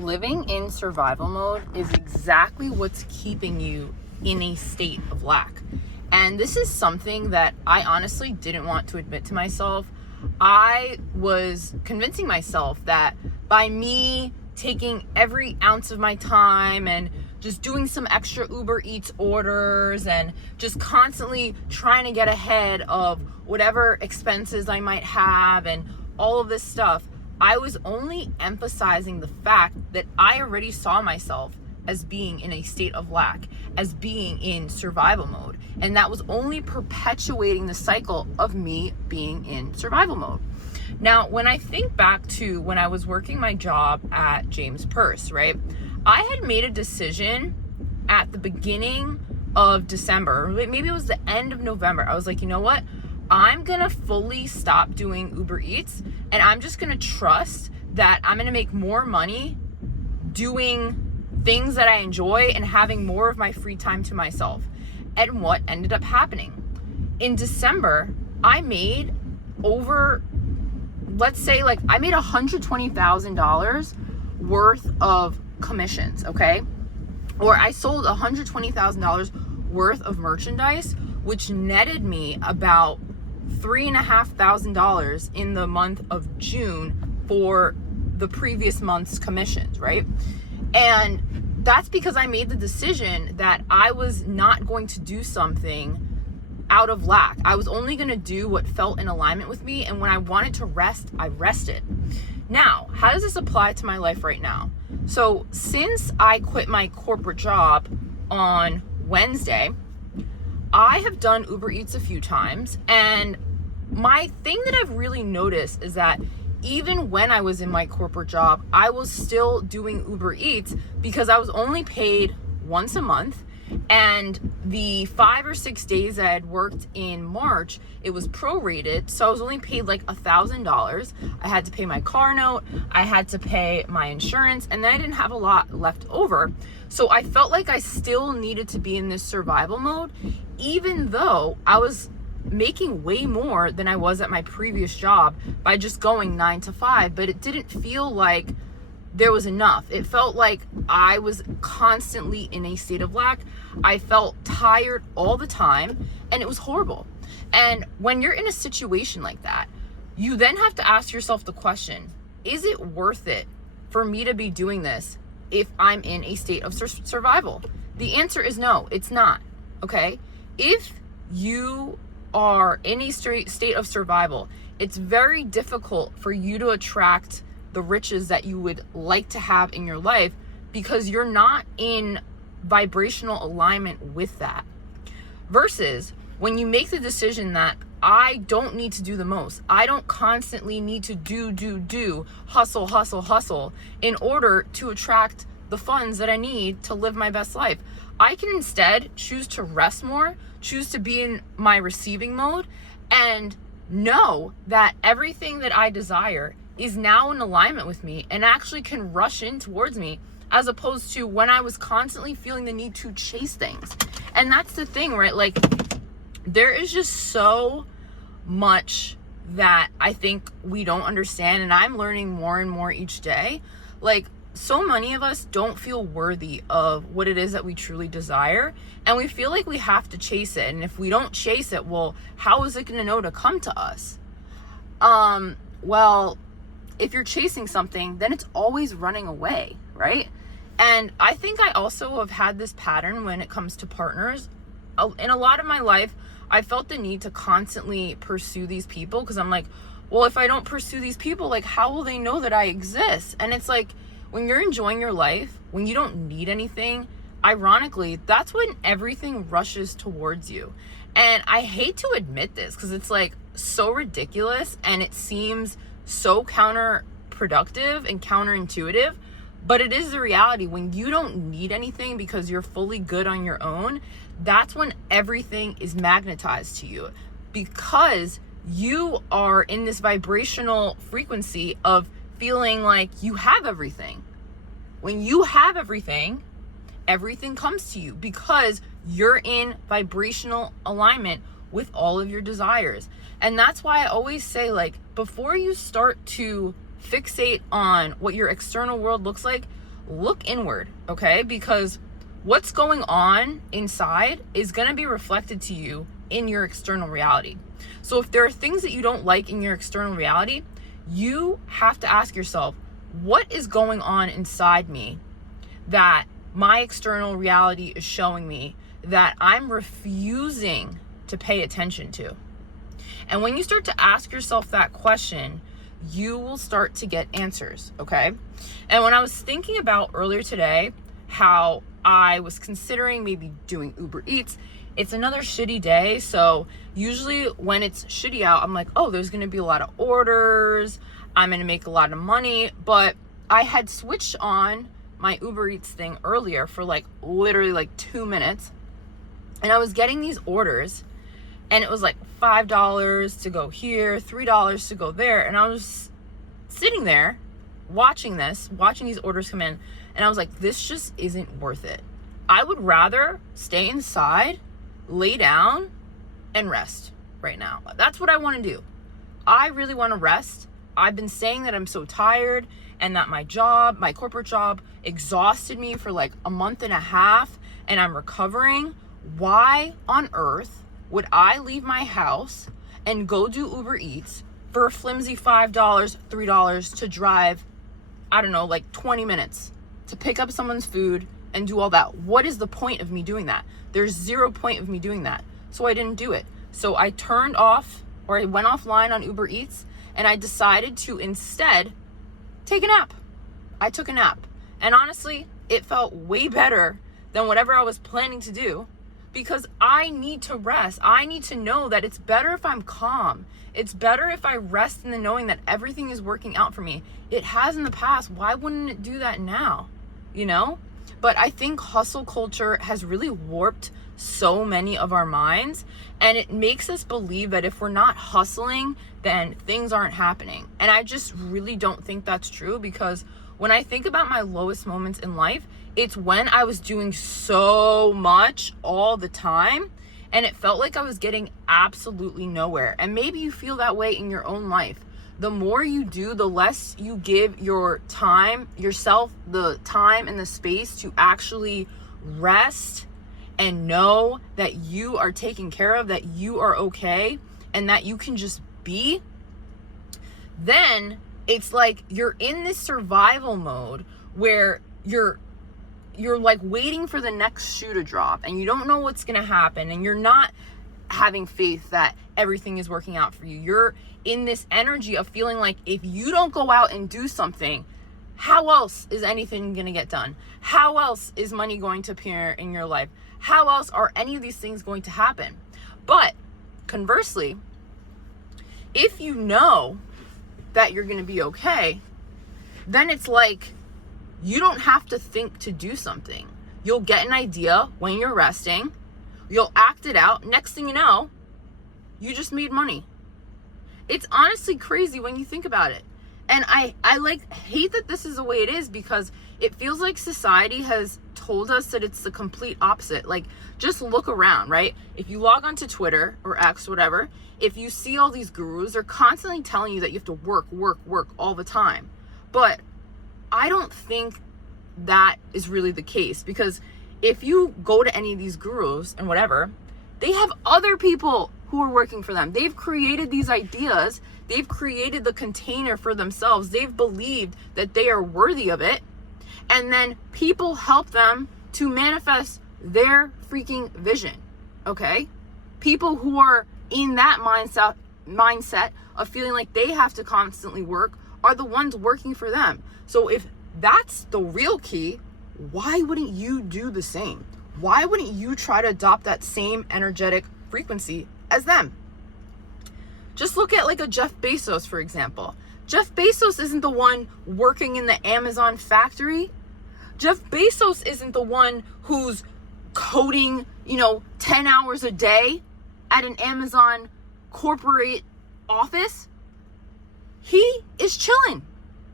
living in survival mode is exactly what's keeping you in a state of lack. And this is something that I honestly didn't want to admit to myself. I was convincing myself that by me taking every ounce of my time and just doing some extra Uber Eats orders and just constantly trying to get ahead of whatever expenses I might have and all of this stuff, I was only emphasizing the fact that I already saw myself as being in a state of lack, as being in survival mode. And that was only perpetuating the cycle of me being in survival mode. Now, when I think back to when I was working my job at James Perse, right? I had made a decision at the beginning of December, maybe it was the end of November. I was like, you know what? I'm gonna fully stop doing Uber Eats and I'm just gonna trust that I'm gonna make more money doing things that I enjoy and having more of my free time to myself. And what ended up happening? In December, I made over, let's say I made $120,000 worth of commissions, okay? Or I sold $120,000 worth of merchandise, which netted me about $3,500 in the month of June for the previous month's commissions, right? And that's because I made the decision that I was not going to do something out of lack. I was only going to do what felt in alignment with me. And when I wanted to rest, I rested. Now, how does this apply to my life right now? So since I quit my corporate job on Wednesday, I have done Uber Eats a few times. And my thing that I've really noticed is that even when I was in my corporate job, I was still doing Uber Eats because I was only paid once a month. And the 5 or 6 days I had worked in March, it was prorated. So I was only paid like $1,000. I had to pay my car note, I had to pay my insurance, and then I didn't have a lot left over. So I felt like I still needed to be in this survival mode, even though I was making way more than I was at my previous job by just going 9 to 5, but it didn't feel like there was enough. It felt like I was constantly in a state of lack. I felt tired all the time, and it was horrible. And when you're in a situation like that, you then have to ask yourself the question, is it worth it for me to be doing this if I'm in a state of survival? The answer is no, it's not, okay? If you are in a state of survival, it's very difficult for you to attract the riches that you would like to have in your life because you're not in vibrational alignment with that. Versus when you make the decision that I don't need to do the most, I don't constantly need to do, hustle in order to attract the funds that I need to live my best life. I can instead choose to rest more, choose to be in my receiving mode, and know that everything that I desire is now in alignment with me and actually can rush in towards me, as opposed to when I was constantly feeling the need to chase things. And that's the thing, right? Like, there is just so much that I think we don't understand, and I'm learning more and more each day. Like, so many of us don't feel worthy of what it is that we truly desire, and we feel like we have to chase it. And if we don't chase it, well, how is it going to know to come to us? Well, if you're chasing something, then it's always running away, right? And I think I also have had this pattern when it comes to partners. In a lot of my life, I felt the need to constantly pursue these people because I'm like, well, if I don't pursue these people, like, how will they know that I exist? And it's like, when you're enjoying your life, when you don't need anything, ironically, that's when everything rushes towards you. And I hate to admit this because it's like so ridiculous and it seems so counterproductive and counterintuitive, but it is the reality. When you don't need anything because you're fully good on your own, that's when everything is magnetized to you, because you are in this vibrational frequency of feeling like you have everything. When you have everything, everything comes to you because you're in vibrational alignment with all of your desires. And that's why I always say, like, before you start to fixate on what your external world looks like, look inward, okay? Because what's going on inside is going to be reflected to you in your external reality. So if there are things that you don't like in your external reality, you have to ask yourself, what is going on inside me that my external reality is showing me that I'm refusing to pay attention to? And when you start to ask yourself that question, you will start to get answers, okay? And when I was thinking about earlier today how I was considering maybe doing Uber Eats, it's another shitty day. So usually when it's shitty out, I'm like, oh, there's going to be a lot of orders. I'm going to make a lot of money. But I had switched on my Uber Eats thing earlier for literally 2 minutes. And I was getting these orders and it was like $5 to go here, $3 to go there. And I was sitting there watching these orders come in. And I was like, this just isn't worth it. I would rather stay inside, lay down, and rest right now. That's what I want to do. I really want to rest. I've been saying that I'm so tired and that my corporate job exhausted me for a month and a half and I'm recovering. Why on earth would I leave my house and go do Uber Eats for a flimsy $5, $3 to drive, 20 minutes to pick up someone's food and do all that? What is the point of me doing that? There's zero point of me doing that. So I didn't do it. So I went offline on Uber Eats and I decided to instead take a nap. I took a nap. And honestly, it felt way better than whatever I was planning to do because I need to rest. I need to know that it's better if I'm calm. It's better if I rest in the knowing that everything is working out for me. It has in the past. Why wouldn't it do that now? But I think hustle culture has really warped so many of our minds, and it makes us believe that if we're not hustling, then things aren't happening. And I just really don't think that's true, because when I think about my lowest moments in life, it's when I was doing so much all the time and it felt like I was getting absolutely nowhere. And maybe you feel that way in your own life. The more you do, the less you give yourself the time and the space to actually rest and know that you are taken care of, that you are okay, and that you can just be. Then it's like you're in this survival mode where you're waiting for the next shoe to drop and you don't know what's going to happen and you're not having faith that everything is working out for you. You're in this energy of feeling like if you don't go out and do something, how else is anything going to get done? How else is money going to appear in your life? How else are any of these things going to happen? But conversely, if you know that you're going to be okay, then it's like you don't have to think to do something. You'll get an idea when you're resting. You'll act it out. Next thing you know, you just made money. It's honestly crazy when you think about it. And I hate that this is the way it is, because it feels like society has told us that it's the complete opposite. Just look around, right? If you log onto Twitter or X, whatever, if you see all these gurus, they're constantly telling you that you have to work all the time. But I don't think that is really the case, because if you go to any of these gurus and whatever, they have other people who are working for them. They've created these ideas. They've created the container for themselves. They've believed that they are worthy of it. And then people help them to manifest their freaking vision. Okay? People who are in that mindset of feeling like they have to constantly work are the ones working for them. So if that's the real key, why wouldn't you do the same? Why wouldn't you try to adopt that same energetic frequency as them? Just look at a Jeff Bezos, for example. Jeff Bezos isn't the one working in the Amazon factory. Jeff Bezos isn't the one who's coding, 10 hours a day at an Amazon corporate office. He is chilling.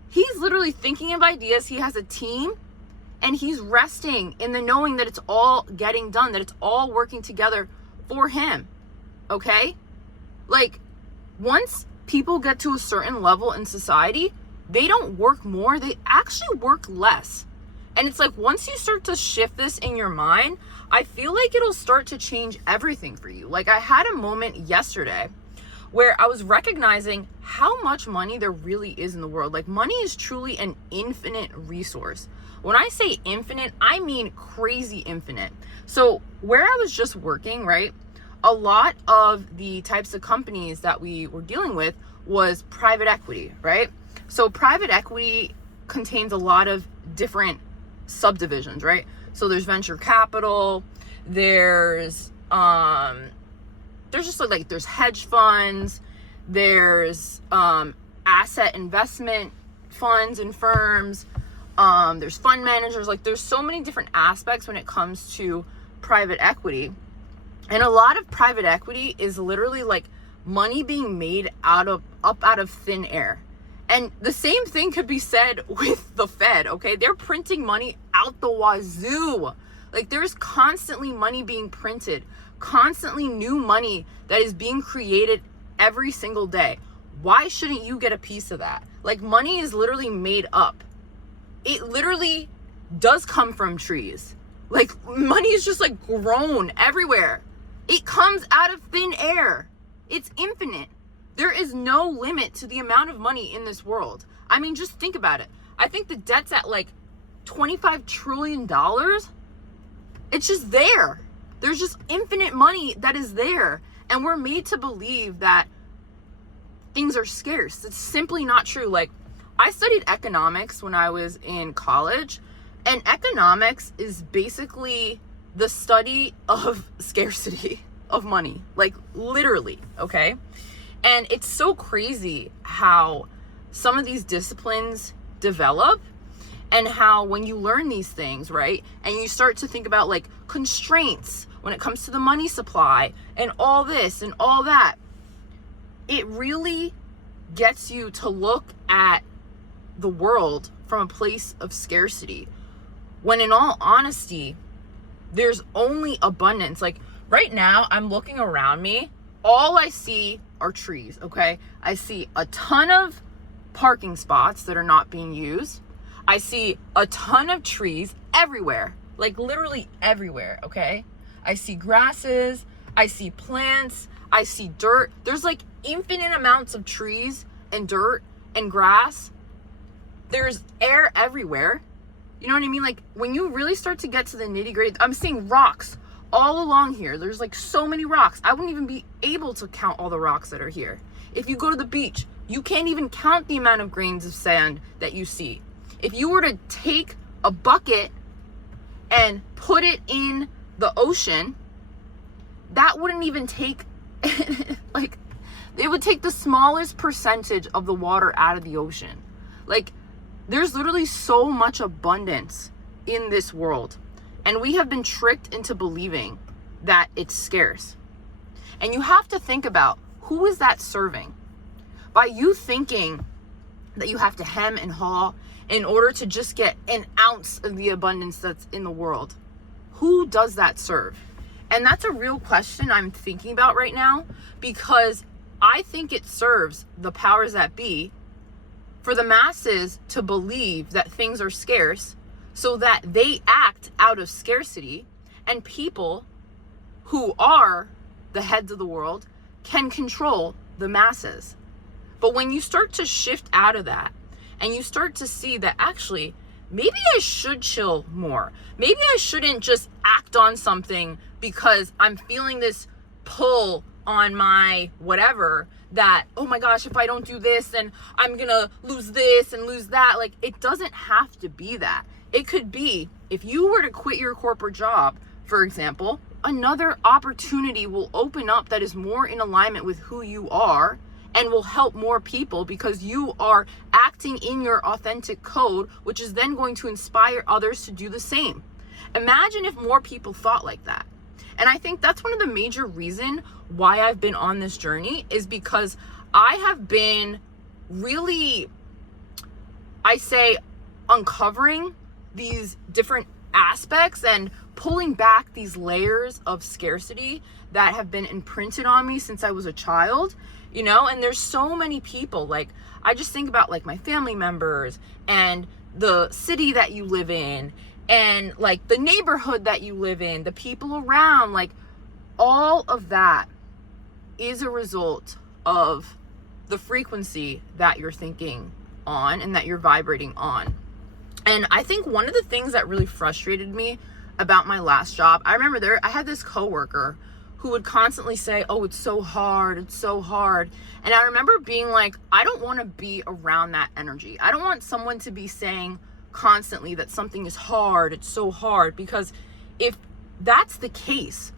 He's literally thinking of ideas. He has a team and he's resting in the knowing that it's all getting done, that it's all working together for him. Okay? Once people get to a certain level in society, they don't work more, they actually work less. And it's like, once you start to shift this in your mind, I feel like it'll start to change everything for you. Like, I had a moment yesterday where I was recognizing how much money there really is in the world. Like, money is truly an infinite resource. When I say infinite, I mean crazy infinite. So where I was just working, right, a lot of the types of companies that we were dealing with was private equity, right? So private equity contains a lot of different subdivisions, right? So there's venture capital, there's just like there's hedge funds, there's asset investment funds and firms, there's fund managers. Like, there's so many different aspects when it comes to private equity. And a lot of private equity is literally like money being made out of thin air. And the same thing could be said with the Fed, okay? They're printing money out the wazoo. Like, there's constantly money being printed, constantly new money that is being created every single day. Why shouldn't you get a piece of that? Like, money is literally made up. It literally does come from trees. Like, money is just like grown everywhere. It comes out of thin air. It's infinite. There is no limit to the amount of money in this world. I mean, just think about it. I think the debt's at like $25 trillion. It's just there. There's just infinite money that is there. And we're made to believe that things are scarce. It's simply not true. Like, I studied economics when I was in college, and economics is basically the study of scarcity of money. Like, literally, okay? And it's so crazy how some of these disciplines develop, and how when you learn these things, right, and you start to think about like constraints when it comes to the money supply and all this and all that, it really gets you to look at the world from a place of scarcity, when in all honesty, there's only abundance. Like, right now, I'm looking around me, all I see are trees, okay? I see a ton of parking spots that are not being used. I see a ton of trees everywhere, like literally everywhere, okay? I see grasses, I see plants, I see dirt. There's like infinite amounts of trees and dirt and grass. There's air everywhere. You know what I mean? Like, when you really start to get to the nitty gritty, I'm seeing rocks all along here. There's like so many rocks. I wouldn't even be able to count all the rocks that are here. If you go to the beach, you can't even count the amount of grains of sand that you see. If you were to take a bucket and put it in the ocean, that wouldn't even take, like, it would take the smallest percentage of the water out of the ocean. Like, there's literally so much abundance in this world. And we have been tricked into believing that it's scarce. And you have to think about, who is that serving? By you thinking that you have to hem and haw in order to just get an ounce of the abundance that's in the world, who does that serve? And that's a real question I'm thinking about right now, because I think it serves the powers that be for the masses to believe that things are scarce, so that they act out of scarcity, and people who are the heads of the world can control the masses. But when you start to shift out of that, and you start to see that actually, maybe I should chill more. Maybe I shouldn't just act on something because I'm feeling this pull on my whatever, that, oh my gosh, if I don't do this, then I'm gonna lose this and lose that. Like, it doesn't have to be that. It could be, if you were to quit your corporate job, for example, another opportunity will open up that is more in alignment with who you are and will help more people, because you are acting in your authentic code, which is then going to inspire others to do the same. Imagine if more people thought like that. And I think that's one of the major reasons why I've been on this journey, is because I have been really, I say, uncovering these different aspects and pulling back these layers of scarcity that have been imprinted on me since I was a child, you know. And there's so many people, like, I just think about like my family members and the city that you live in, and like the neighborhood that you live in, the people around, like all of that is a result of the frequency that you're thinking on and that you're vibrating on. And I think one of the things that really frustrated me about my last job, I remember I had this coworker who would constantly say, oh, it's so hard, it's so hard. And I remember being like, I don't want to be around that energy. I don't want someone to be saying constantly that something is hard, it's so hard, because if that's the case,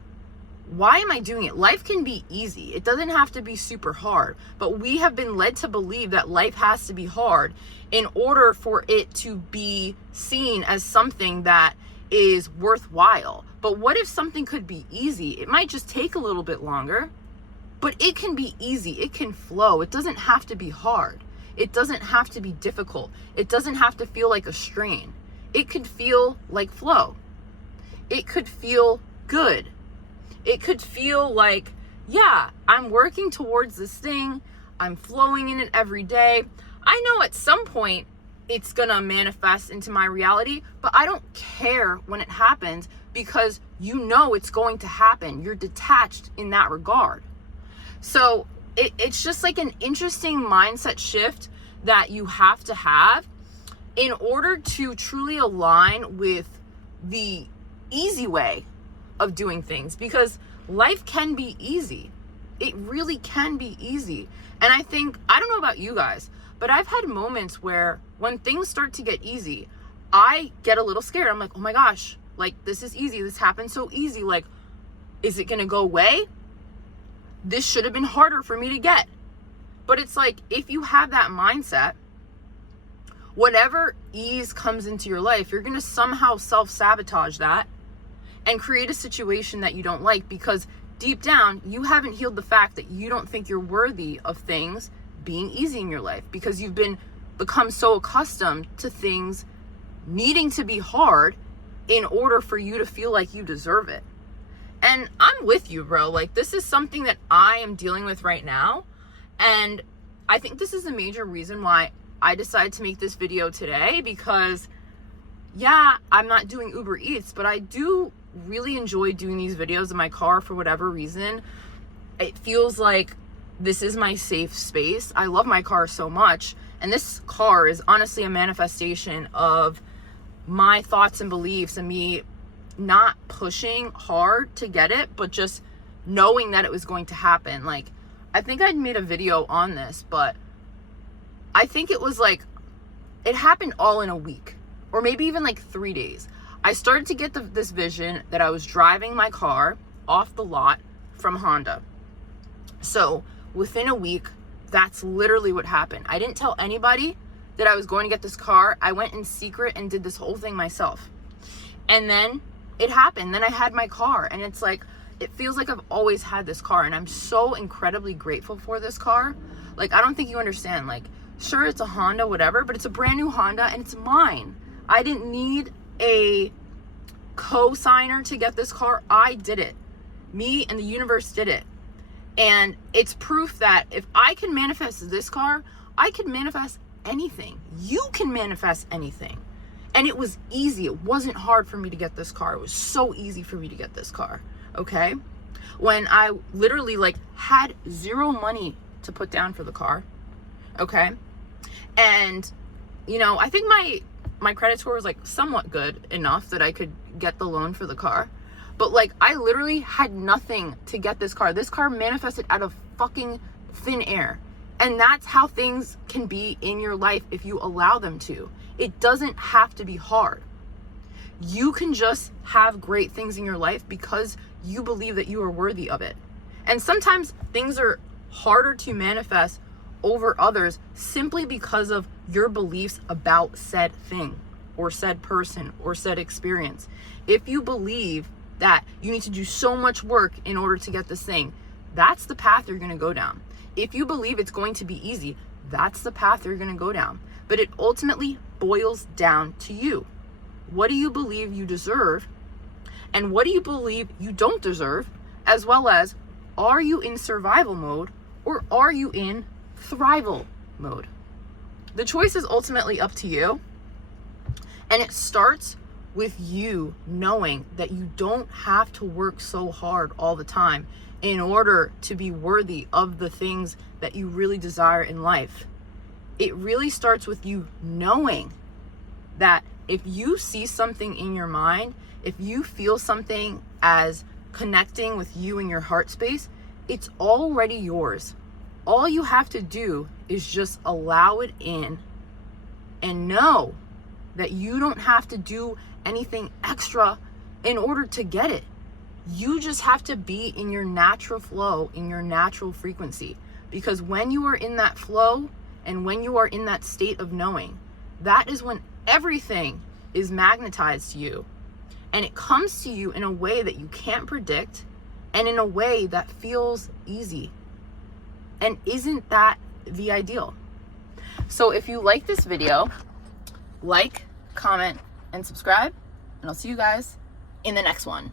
why am I doing it? Life can be easy. It doesn't have to be super hard. But we have been led to believe that life has to be hard in order for it to be seen as something that is worthwhile. But what if something could be easy? It might just take a little bit longer, but it can be easy. It can flow. It doesn't have to be hard. It doesn't have to be difficult. It doesn't have to feel like a strain. It could feel like flow. It could feel good. It could feel like, yeah, I'm working towards this thing. I'm flowing in it every day. I know at some point it's gonna manifest into my reality, but I don't care when it happens, because you know it's going to happen. You're detached in that regard. So it's just like an interesting mindset shift that you have to have in order to truly align with the easy way of doing things, because life can be easy. It really can be easy. And I think, I don't know about you guys, but I've had moments where when things start to get easy, I get a little scared. I'm like, oh my gosh, like this is easy. This happened so easy. Like, is it going to go away? This should have been harder for me to get. But it's like, if you have that mindset, whatever ease comes into your life, you're going to somehow self-sabotage that and create a situation that you don't like, because deep down, you haven't healed the fact that you don't think you're worthy of things being easy in your life, because you've become so accustomed to things needing to be hard in order for you to feel like you deserve it. And I'm with you, bro. Like, this is something that I am dealing with right now. And I think this is a major reason why I decided to make this video today, because yeah, I'm not doing Uber Eats, but I do really enjoy doing these videos in my car for whatever reason. It feels like this is my safe space. I love my car so much. And this car is honestly a manifestation of my thoughts and beliefs, and me not pushing hard to get it, but just knowing that it was going to happen. Like, I think I'd made a video on this, but I think it was like, it happened all in a week, or maybe even like 3 days. I started to get this vision that I was driving my car off the lot from Honda. So within a week, that's literally what happened. I didn't tell anybody that I was going to get this car. I went in secret and did this whole thing myself. And then it happened. Then I had my car, and it's like, it feels like I've always had this car, and I'm so incredibly grateful for this car. Like, I don't think you understand. Like, sure, it's a Honda, whatever, but it's a brand new Honda, and it's mine. I didn't need a co-signer to get this car. I did it. Me and the universe did it. And it's proof that if I can manifest this car, I can manifest anything. You can manifest anything. And it was easy. It wasn't hard for me to get this car. It was so easy for me to get this car. Okay? When I literally like had zero money to put down for the car. Okay? And, you know, I think my credit score was like somewhat good enough that I could get the loan for the car. But like, I literally had nothing to get this car. This car manifested out of fucking thin air. And that's how things can be in your life if you allow them to. It doesn't have to be hard. You can just have great things in your life because you believe that you are worthy of it. And sometimes things are harder to manifest over others simply because of your beliefs about said thing or said person or said experience. If you believe that you need to do so much work in order to get this thing, that's the path you're going to go down. If you believe it's going to be easy, that's the path you're going to go down. But it ultimately boils down to you. What do you believe you deserve? And what do you believe you don't deserve? As well as, are you in survival mode or are you in thrival mode? The choice is ultimately up to you. And it starts with you knowing that you don't have to work so hard all the time in order to be worthy of the things that you really desire in life. It really starts with you knowing that if you see something in your mind, if you feel something as connecting with you in your heart space, it's already yours. All you have to do is just allow it in and know that you don't have to do anything extra in order to get it. You just have to be in your natural flow, in your natural frequency. Because when you are in that flow and when you are in that state of knowing, that is when everything is magnetized to you. And it comes to you in a way that you can't predict and in a way that feels easy. And isn't that the ideal? So if you like this video, like, comment, and subscribe, and I'll see you guys in the next one.